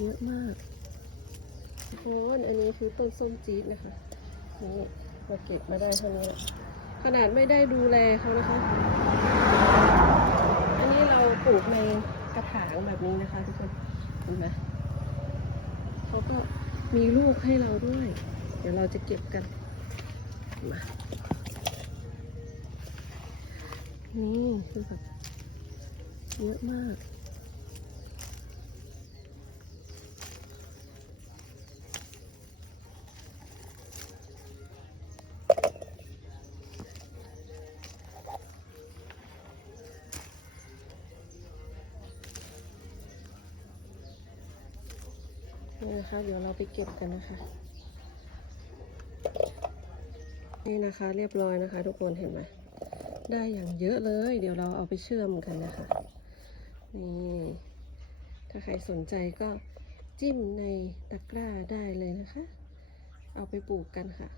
เยอะมากทุกคนอันนี้คือต้นส้มจี๊ดนะคะนี่เราเก็บมาได้เท่านี้ขนาดไม่ได้ดูแลเขานะคะ อันนี้เราปลูกในกระถางแบบนี้นะคะทุกคนเห็นไหมเขาก็มีลูกให้เราด้วย เดี๋ยวเราจะเก็บกันมานี่คือแบบเยอะมาก นี่นะคะ เดี๋ยวเราไปเก็บกันนะคะ นี่นะคะเรียบร้อยนะคะ ทุกคนเห็นไหมได้อย่างเยอะเลย เดี๋ยวเราเอาไปเชื่อมกันนะคะ นี่ถ้าใครสนใจก็จิ้มในตะกร้าได้เลยนะคะ เอาไปปลูกกันค่ะ